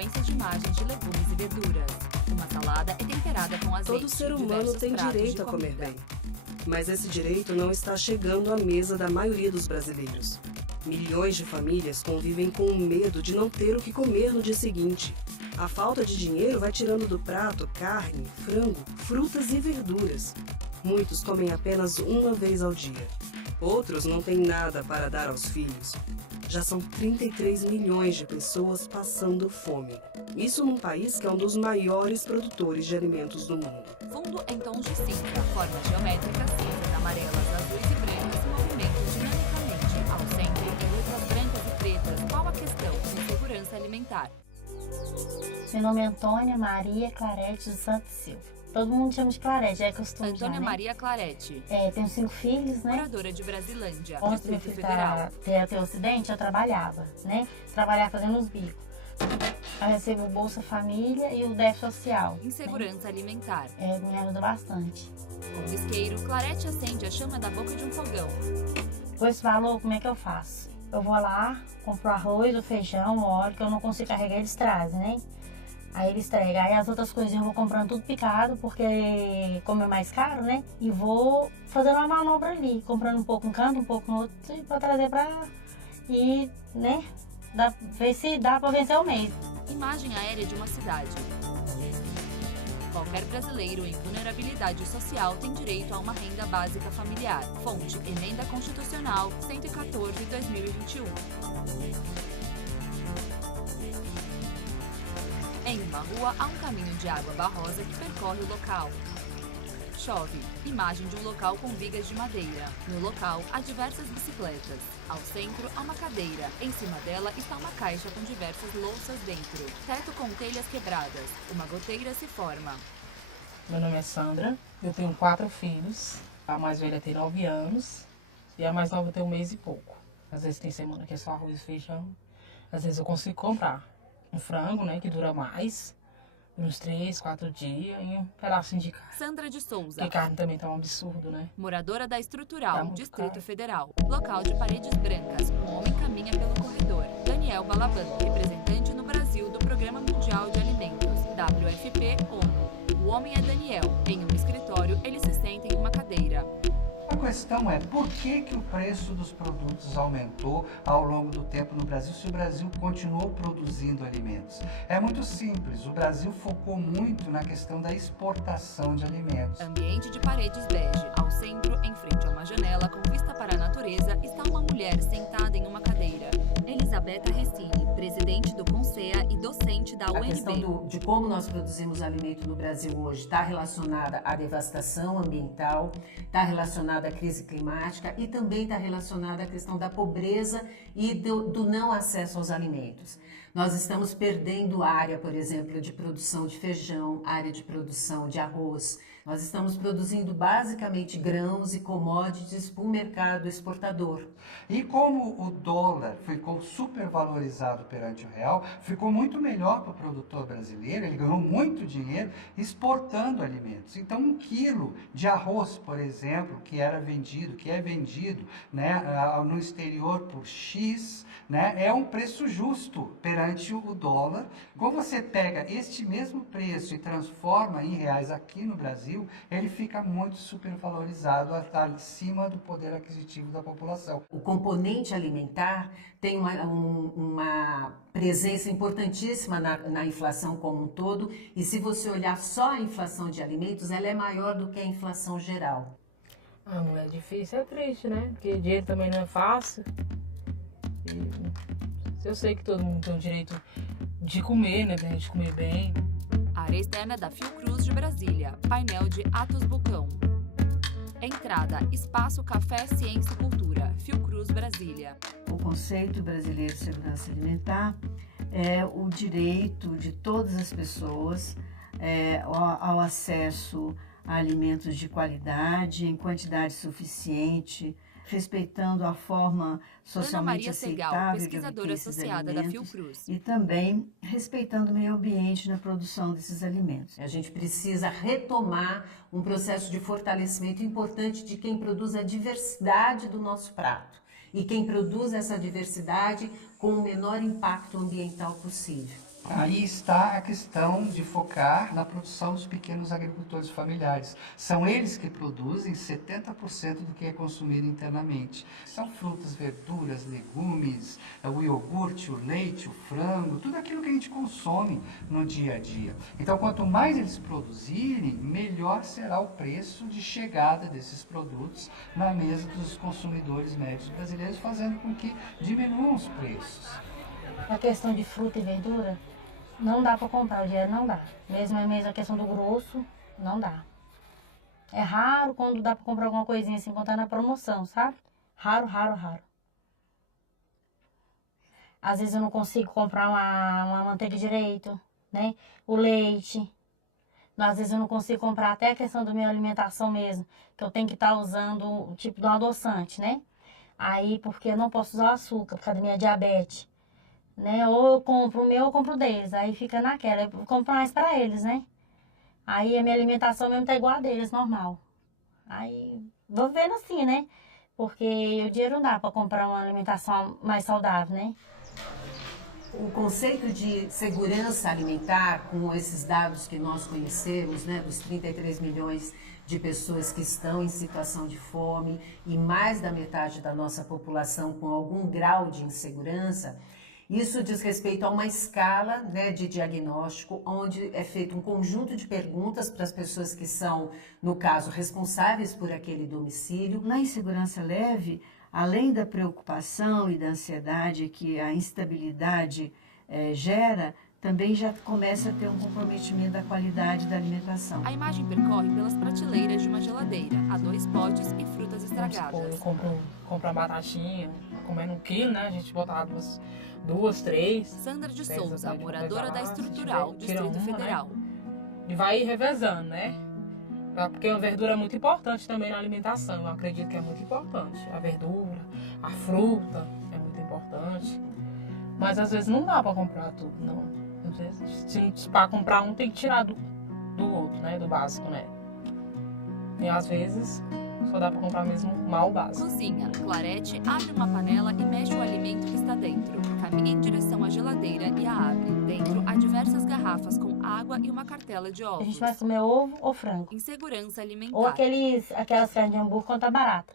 sequências de imagens de legumes e verduras. Uma salada é temperada com azeite. Todo ser humano tem direito a comer bem. Mas esse direito não está chegando à mesa da maioria dos brasileiros. Milhões de famílias convivem com o medo de não ter o que comer no dia seguinte. A falta de dinheiro vai tirando do prato carne, frango, frutas e verduras. Muitos comem apenas uma vez ao dia. Outros não têm nada para dar aos filhos. Já são 33 milhões de pessoas passando fome. Isso num país que é um dos maiores produtores de alimentos do mundo. Fundo em tons de cinza, formas geométricas cinzas, amarelas, azuis e brancas se movimentam dinamicamente. Ao centro, em letras brancas e pretas, qual a questão de segurança alimentar? Meu nome é Antônia Maria Clarete dos Santos Silva. Todo mundo chama de Clarete, é costume Antônia já, né? Maria Clarete. Tenho 5 filhos, né? Moradora de Brasilândia, Antes de Distrito Federal. ter o acidente, eu trabalhava, né? Trabalhava fazendo os bicos. Eu recebo o Bolsa Família e o DF Social. Insegurança alimentar. Me ajuda bastante. Com o isqueiro, Clarete acende a chama da boca de um fogão. Com esse valor, como é que eu faço? Eu vou lá, compro arroz, o feijão, o óleo, que eu não consigo carregar, eles trazem, né? Aí eles entregam. Aí as outras coisinhas eu vou comprando tudo picado, porque como é mais caro, né? E vou fazendo uma manobra ali, comprando um pouco um canto, um pouco no outro, pra trazer pra ir, né? Ver se dá pra vencer o mês. Imagem aérea de uma cidade. Qualquer brasileiro em vulnerabilidade social tem direito a uma renda básica familiar. Fonte: Emenda Constitucional 114/2021. Em uma rua, há um caminho de água barrosa que percorre o local. Chove. Imagem de um local com vigas de madeira. No local, há diversas bicicletas. Ao centro, há uma cadeira. Em cima dela está uma caixa com diversas louças dentro. Teto com telhas quebradas. Uma goteira se forma. Meu nome é Sandra. Eu tenho 4 filhos. A mais velha tem 9 anos. E a mais nova tem 1 mês e pouco. Às vezes tem semana que é só arroz e feijão. Às vezes eu consigo comprar um frango, né, que dura mais, uns 3, 4 dias, e um pedacinho de carne. Sandra de Souza. Porque carne também tá um absurdo, né? Moradora da Estrutural, muito Distrito caro. Federal. Local de paredes brancas. Um homem caminha pelo corredor. Daniel Balaban, representante no Brasil do Programa Mundial de Alimentos, WFP ONU. O homem é Daniel. Em um escritório, ele se senta em uma cadeira. A questão é, por que o preço dos produtos aumentou ao longo do tempo no Brasil, se o Brasil continuou produzindo alimentos? É muito simples, o Brasil focou muito na questão da exportação de alimentos. Ambiente de paredes bege. Ao centro, em frente a uma janela com vista para a natureza, está uma mulher sentada em uma cadeira. Elisabetta Restini, presidente do CONSEA e docente da UNB. A questão de como nós produzimos alimento no Brasil hoje está relacionada à devastação ambiental, está relacionada à crise climática e também está relacionada à questão da pobreza e do não acesso aos alimentos. Nós estamos perdendo área, por exemplo, de produção de feijão, área de produção de arroz. Nós estamos produzindo basicamente grãos e commodities para o mercado exportador. E como o dólar ficou supervalorizado perante o real, ficou muito melhor para o produtor brasileiro, ele ganhou muito dinheiro exportando alimentos. Então 1 quilo de arroz, por exemplo, que é vendido, né, no exterior por X, né, é um preço justo perante o dólar. Quando você pega este mesmo preço e transforma em reais aqui no Brasil, ele fica muito supervalorizado, acima do poder aquisitivo da população. O componente alimentar tem uma presença importantíssima na inflação como um todo, e se você olhar só a inflação de alimentos, ela é maior do que a inflação geral. Ah, não é difícil, é triste, né? Porque dinheiro também não é fácil. E eu sei que todo mundo tem o direito de comer, né? De comer bem. Área externa da Fiocruz de Brasília. Painel de Atos Bucão. Entrada: Espaço Café, Ciência e Cultura. Fiocruz, Brasília. O conceito brasileiro de segurança alimentar é o direito de todas as pessoas ao acesso a alimentos de qualidade, em quantidade suficiente, respeitando a forma socialmente aceitável pesquisadora associada da Fiocruz, e também respeitando o meio ambiente na produção desses alimentos. A gente precisa retomar um processo de fortalecimento importante de quem produz a diversidade do nosso prato e quem produz essa diversidade com o menor impacto ambiental possível. Aí está a questão de focar na produção dos pequenos agricultores familiares. São eles que produzem 70% do que é consumido internamente. São frutas, verduras, legumes, o iogurte, o leite, o frango, tudo aquilo que a gente consome no dia a dia. Então, quanto mais eles produzirem, melhor será o preço de chegada desses produtos na mesa dos consumidores médios brasileiros, fazendo com que diminuam os preços. A questão de fruta e verdura, não dá para comprar, o dinheiro não dá. Mesmo a questão do grosso, não dá. É raro quando dá para comprar alguma coisinha assim, quando tá na promoção, sabe? Raro, raro, raro. Às vezes eu não consigo comprar uma manteiga direito, né? O leite. Às vezes eu não consigo comprar até a questão da minha alimentação mesmo, que eu tenho que estar usando o tipo de um adoçante, né? Aí, porque eu não posso usar açúcar por causa da minha diabetes. Né? Ou eu compro o meu ou eu compro o deles. Aí fica naquela. Eu compro mais para eles, né? Aí a minha alimentação mesmo tá igual a deles, normal. Aí vou vendo assim, né? Porque o dinheiro não dá para comprar uma alimentação mais saudável, né? O conceito de segurança alimentar, com esses dados que nós conhecemos, né, dos 33 milhões de pessoas que estão em situação de fome e mais da metade da nossa população com algum grau de insegurança, isso diz respeito a uma escala, né, de diagnóstico, onde é feito um conjunto de perguntas para as pessoas que são, no caso, responsáveis por aquele domicílio. Na insegurança leve, além da preocupação e da ansiedade que a instabilidade gera, também já começa a ter um comprometimento da qualidade da alimentação. A imagem percorre pelas prateleiras de uma geladeira. Há 2 potes e frutas Vamos supor, estragadas. eu compro uma batatinha, comendo 1 quilo, né? A gente bota duas, 3. Sandra de Pesa Souza, pra gente moradora da pesar, se Estrutural, tiver, tira Distrito uma, Federal. né? E vai revezando, né? Porque a verdura é muito importante também na alimentação. Eu acredito que é muito importante. A verdura, a fruta é muito importante. Mas às vezes não dá para comprar tudo, não. Às vezes, para comprar um, tem que tirar do outro, né? Do básico, né? E às vezes só dá para comprar mesmo mal básico. Cozinha. Clarete abre uma panela e mexe o alimento que está dentro. Caminha em direção à geladeira e a abre. Dentro há diversas garrafas com água e uma cartela de A ovos. gente vai comer ovo ou frango. Insegurança alimentar. Ou aquelas carnes de hambúrguer quando tá barata.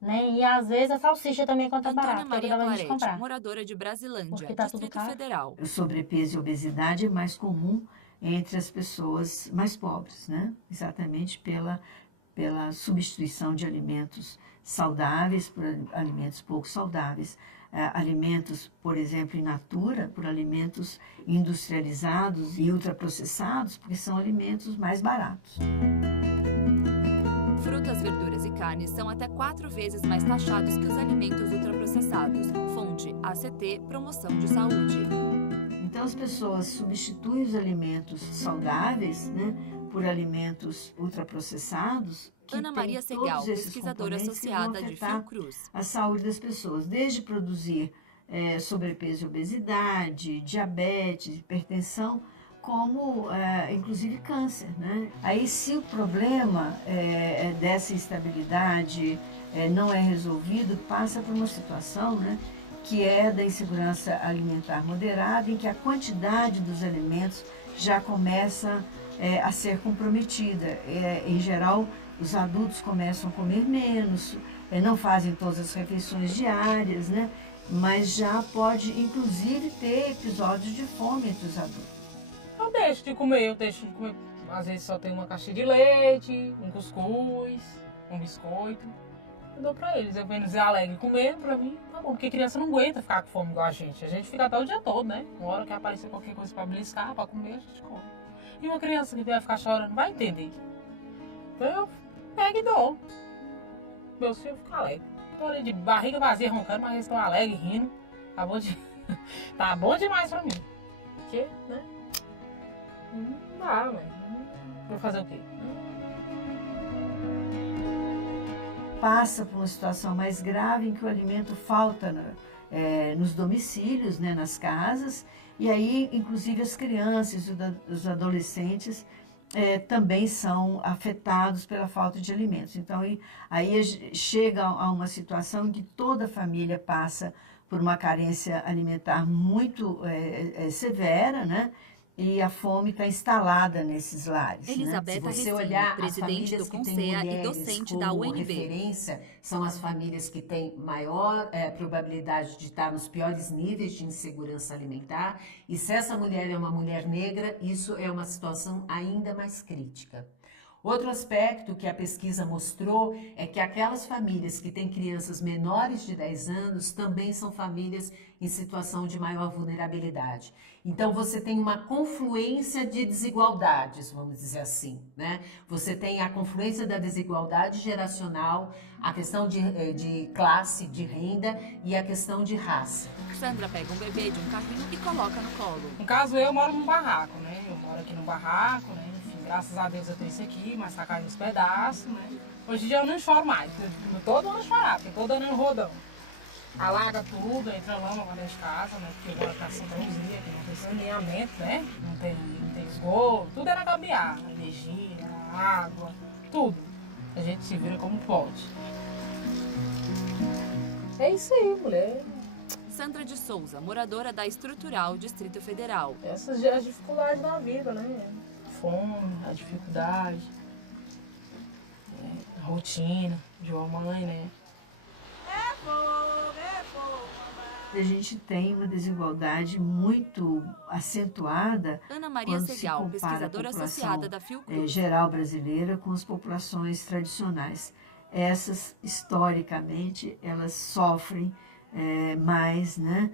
Né? E às vezes a salsicha também quando tá Antônia barata, que Maria dá pra gente Clarete, comprar. moradora de Brasilândia, Porque tá tudo Distrito caro. Federal. O sobrepeso e obesidade é mais comum entre as pessoas mais pobres, né? Exatamente pela substituição de alimentos saudáveis por alimentos pouco saudáveis. Alimentos, por exemplo, in natura, por alimentos industrializados e ultraprocessados, porque são alimentos mais baratos. Frutas, verduras e carnes são até 4 vezes mais taxados que os alimentos ultraprocessados. Fonte ACT, Promoção de Saúde. Então as pessoas substituem os alimentos saudáveis, né, por alimentos ultraprocessados, que Ana Maria têm todos Segal, esses pesquisadora componentes que vão associada de afetar Fiocruz. a saúde das pessoas, desde produzir sobrepeso e obesidade, diabetes, hipertensão, como inclusive câncer, né? Aí se o problema dessa instabilidade não é resolvido, passa por uma situação, né, que é da insegurança alimentar moderada, em que a quantidade dos alimentos já começa a ser comprometida. Em geral, os adultos começam a comer menos, não fazem todas as refeições diárias, né? Mas já pode, inclusive, ter episódios de fome entre os adultos. Eu deixo de comer, às vezes só tem uma caixinha de leite, um cuscuz, um biscoito. Eu dou pra eles, eu vendo eles alegre comendo, pra mim tá bom, porque criança não aguenta ficar com fome igual a gente fica até o dia todo, né? Uma hora que aparecer qualquer coisa pra beliscar, pra comer, a gente come. E uma criança que vai ficar chorando, vai entender. Então eu pego e dou. Meus filhos ficam alegres. Tô ali de barriga vazia roncando, mas eles estão alegres, rindo. Tá bom demais pra mim. Porque, né? Não dá, velho. Vou fazer o quê? Passa por uma situação mais grave em que o alimento falta nos domicílios, né, nas casas, e aí, inclusive, as crianças e os adolescentes também são afetados pela falta de alimentos. Então, aí chega a uma situação em que toda a família passa por uma carência alimentar muito severa, né? E a fome está instalada nesses lares. Elizabeth Né? Se você olhar as presidente famílias do que têm Conselho e mulheres docente como da UNB. referência, são as famílias que têm maior probabilidade de estar nos piores níveis de insegurança alimentar. E se essa mulher é uma mulher negra, isso é uma situação ainda mais crítica. Outro aspecto que a pesquisa mostrou é que aquelas famílias que têm crianças menores de 10 anos também são famílias em situação de maior vulnerabilidade. Então, você tem uma confluência de desigualdades, vamos dizer assim, né? Você tem a confluência da desigualdade geracional, a questão de classe, de renda e a questão de raça. Sandra pega um bebê de um carrinho e coloca no colo. No caso, eu moro num barraco, né? Eu moro aqui num barraco, né? Enfim, graças a Deus eu tenho isso aqui, mas tá caindo nos pedaços, né? Hoje em dia eu não choro mais, eu tô dando chorar, porque tô dando rodão. Alaga tudo, entra lama pra dentro de casa, né? Porque eu moro na Santa Luzia, que não tem saneamento, né? Não tem esgoto, tudo era gambiarra, energia, água, tudo. A gente se vira como pode. É isso aí, mulher. Sandra de Souza, moradora da Estrutural, Distrito Federal. Essas são as dificuldades da vida, né? A fome, a dificuldade, a rotina de uma mãe, né? A gente tem uma desigualdade muito acentuada Ana Maria quando se Segal, compara a pesquisadora população associada da Fiocruz. geral brasileira com as populações tradicionais. Essas, historicamente, elas sofrem mais, né?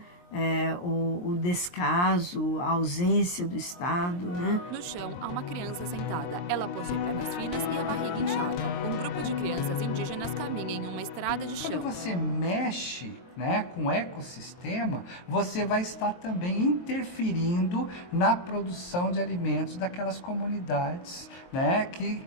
O descaso, a ausência do Estado, né? No chão, há uma criança sentada. Ela possui pernas finas e a barriga inchada. Um grupo de crianças indígenas caminha em uma estrada de Quando chão. você mexe, né, com o ecossistema, você vai estar também interferindo na produção de alimentos daquelas comunidades, né, que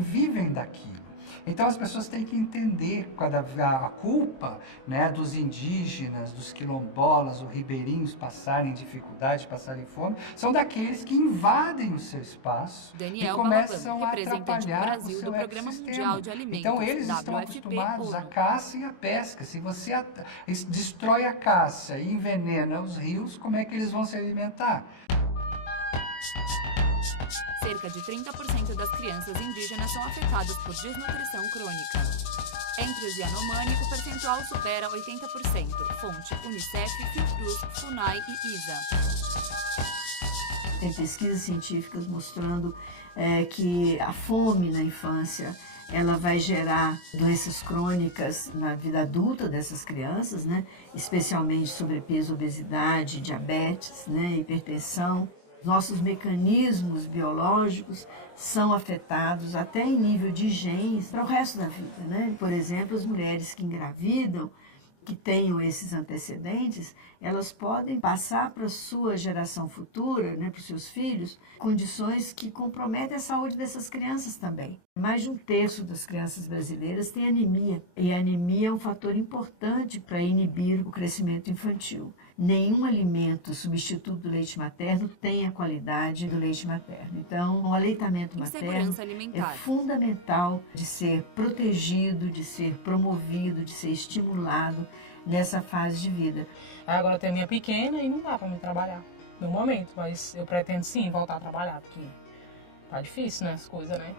vivem daquilo. Então as pessoas têm que entender a culpa, né, dos indígenas, dos quilombolas, os ribeirinhos passarem dificuldade, passarem fome, são daqueles que invadem o seu espaço Daniel e começam Balaban, a representante do atrapalhar Brasil o seu do Programa ecossistema. Mundial de Alimentos, Então eles estão WFP, acostumados à ONU. caça e à pesca. Se você destrói a caça e envenena os rios, como é que eles vão se alimentar? Cerca de 30% das crianças indígenas são afetadas por desnutrição crônica. Entre os Yanomami, o percentual supera 80%. Fonte: Unicef, Fiocruz, FUNAI e ISA. Tem pesquisas científicas mostrando que a fome na infância ela vai gerar doenças crônicas na vida adulta dessas crianças, né? Especialmente sobrepeso, obesidade, diabetes, né? Hipertensão. Nossos mecanismos biológicos são afetados até em nível de genes para o resto da vida, né? Por exemplo, as mulheres que engravidam, que tenham esses antecedentes, elas podem passar para a sua geração futura, né, para os seus filhos, condições que comprometem a saúde dessas crianças também. Mais de 1/3 das crianças brasileiras têm anemia, e a anemia é um fator importante para inibir o crescimento infantil. Nenhum alimento substituto do leite materno tem a qualidade do leite materno. Então, o aleitamento materno Insegurança é alimentar. fundamental de ser protegido, de ser promovido, de ser estimulado nessa fase de vida. Agora eu tenho minha pequena e não dá pra me trabalhar no momento, mas eu pretendo sim voltar a trabalhar, porque tá difícil, né, as coisas, né?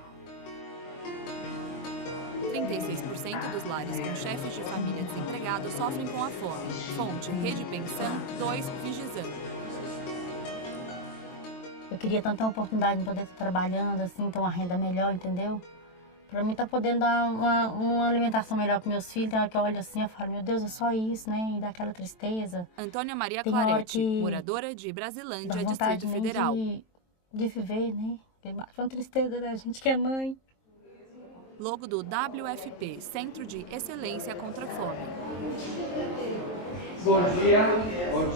36% dos lares com chefes de família desempregados sofrem com a fome. Fonte: Rede Pensão, 2 Vigisan. Eu queria tanta oportunidade de poder estar trabalhando, assim, ter uma renda melhor, entendeu? Pra mim tá podendo dar uma alimentação melhor para meus filhos, que eu olho assim e falo, meu Deus, é só isso, né? E dá aquela tristeza. Antônia Maria Tem hora Claretti, que moradora de Dá Brasilândia, vontade Distrito nem Federal. de viver, né? Porque bate uma tristeza da gente que é mãe. Logo do WFP, Centro de Excelência contra a Fome. Bom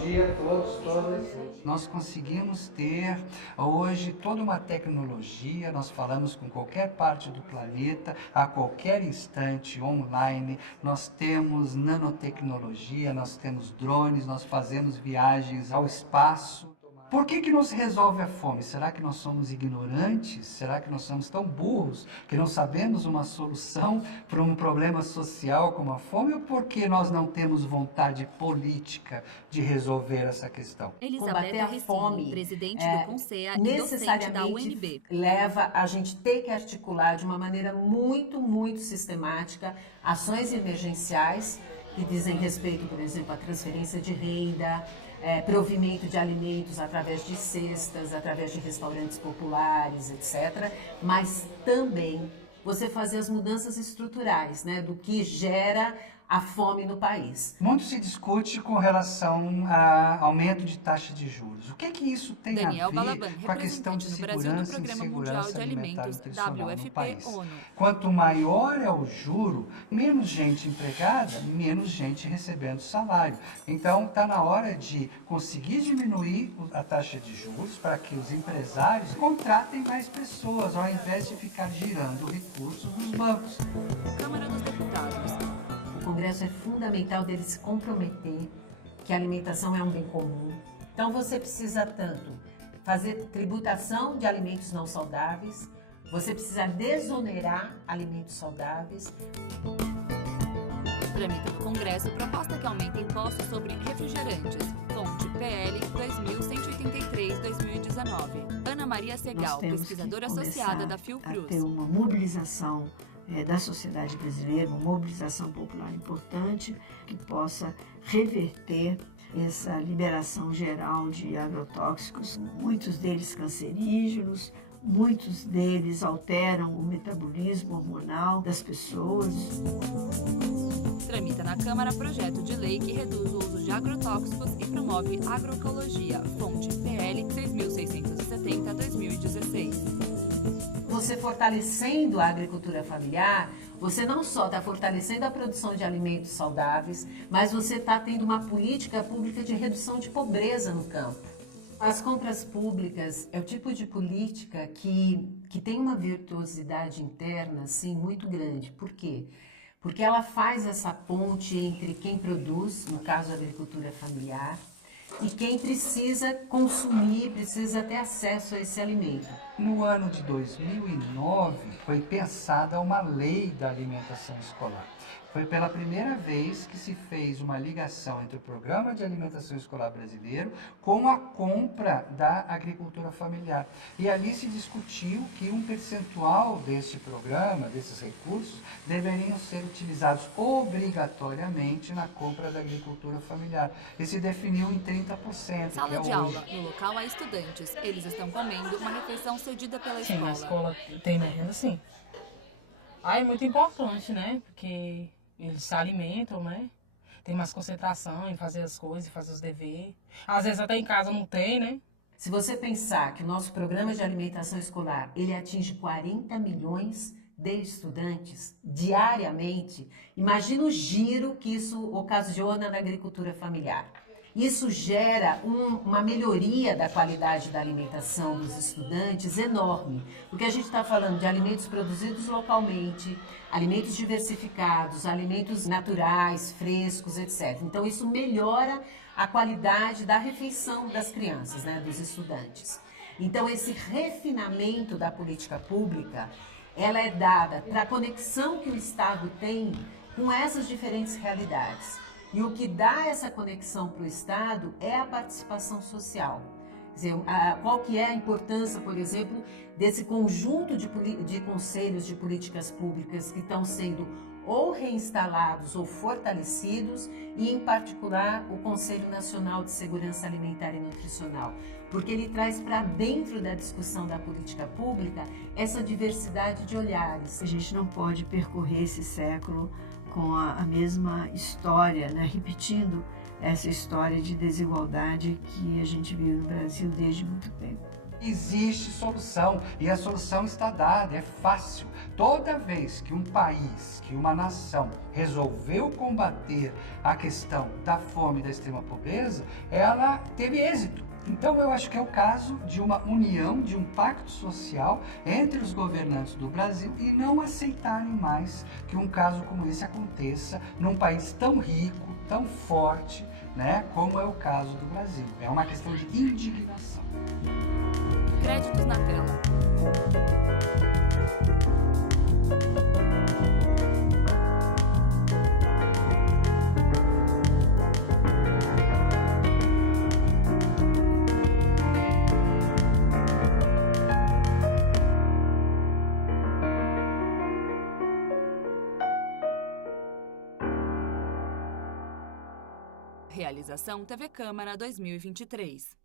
dia a todos, todas. Nós conseguimos ter hoje toda uma tecnologia, nós falamos com qualquer parte do planeta, a qualquer instante, online. Nós temos nanotecnologia, nós temos drones, nós fazemos viagens ao espaço. Por que não se resolve a fome? Será que nós somos ignorantes? Será que nós somos tão burros que não sabemos uma solução para um problema social como a fome? Ou porque nós não temos vontade política de resolver essa questão? Combater a fome, presidente do CONSEA e docente da UNB. Leva a gente ter que articular de uma maneira muito sistemática ações emergenciais que dizem respeito, por exemplo, à transferência de renda, provimento de alimentos através de cestas, através de restaurantes populares, etc. Mas também você fazer as mudanças estruturais, né, do que gera a fome no país. Muito se discute com relação a aumento de taxa de juros. O que isso tem Daniel a ver Balaban, com a questão de segurança e segurança alimentar e nutricional no país? ONU. Quanto maior é o juro, menos gente empregada, menos gente recebendo salário. Então, está na hora de conseguir diminuir a taxa de juros para que os empresários contratem mais pessoas, ao invés de ficar girando recursos nos bancos. Câmara dos Deputados. O Congresso é fundamental dele se comprometer que a alimentação é um bem comum. Então você precisa tanto fazer tributação de alimentos não saudáveis, você precisa desonerar alimentos saudáveis. Tramita no Congresso proposta que aumenta impostos sobre refrigerantes. Fonte PL 2183-2019. Ana Maria Segal, pesquisadora associada da Fiocruz. Ter uma mobilização da sociedade brasileira, uma mobilização popular importante que possa reverter essa liberação geral de agrotóxicos, muitos deles cancerígenos, muitos deles alteram o metabolismo hormonal das pessoas. Tramita na Câmara projeto de lei que reduz o uso de agrotóxicos e promove agroecologia. Fonte PL 3670-2016. Você fortalecendo a agricultura familiar, você não só está fortalecendo a produção de alimentos saudáveis, mas você está tendo uma política pública de redução de pobreza no campo. As compras públicas é o tipo de política que tem uma virtuosidade interna assim, muito grande. Por quê? Porque ela faz essa ponte entre quem produz, no caso a agricultura familiar, e quem precisa consumir, precisa ter acesso a esse alimento. No ano de 2009, foi pensada uma lei da alimentação escolar. Foi pela primeira vez que se fez uma ligação entre o Programa de Alimentação Escolar Brasileiro com a compra da agricultura familiar. E ali se discutiu que um percentual deste programa, desses recursos, deveriam ser utilizados obrigatoriamente na compra da agricultura familiar. E se definiu em 30%. Sala de aula. No local há estudantes. Eles estão comendo uma refeição cedida pela escola. Sim, na escola tem merenda, sim. É muito importante, né? Porque eles se alimentam, né? Tem mais concentração em fazer as coisas, fazer os deveres. Às vezes até em casa não tem, né? Se você pensar que o nosso programa de alimentação escolar, ele atinge 40 milhões de estudantes diariamente, imagina o giro que isso ocasiona na agricultura familiar. Isso gera uma melhoria da qualidade da alimentação dos estudantes enorme, porque a gente está falando de alimentos produzidos localmente, alimentos diversificados, alimentos naturais, frescos, etc. Então isso melhora a qualidade da refeição das crianças, né, dos estudantes. Então esse refinamento da política pública, ela é dada para a conexão que o Estado tem com essas diferentes realidades. E o que dá essa conexão para o Estado é a participação social. Quer dizer, qual que é a importância, por exemplo, desse conjunto de conselhos de políticas públicas que estão sendo ou reinstalados ou fortalecidos, e em particular o Conselho Nacional de Segurança Alimentar e Nutricional, porque ele traz para dentro da discussão da política pública essa diversidade de olhares. A gente não pode percorrer esse século com a mesma história, né? Repetindo essa história de desigualdade que a gente vive no Brasil desde muito tempo. Existe solução e a solução está dada, é fácil. Toda vez que um país, que uma nação resolveu combater a questão da fome e da extrema pobreza, ela teve êxito. Então eu acho que é o caso de uma união, de um pacto social entre os governantes do Brasil e não aceitarem mais que um caso como esse aconteça num país tão rico, tão forte, né, como é o caso do Brasil. É uma questão de indignação. Créditos na tela. Realização TV Câmara 2023.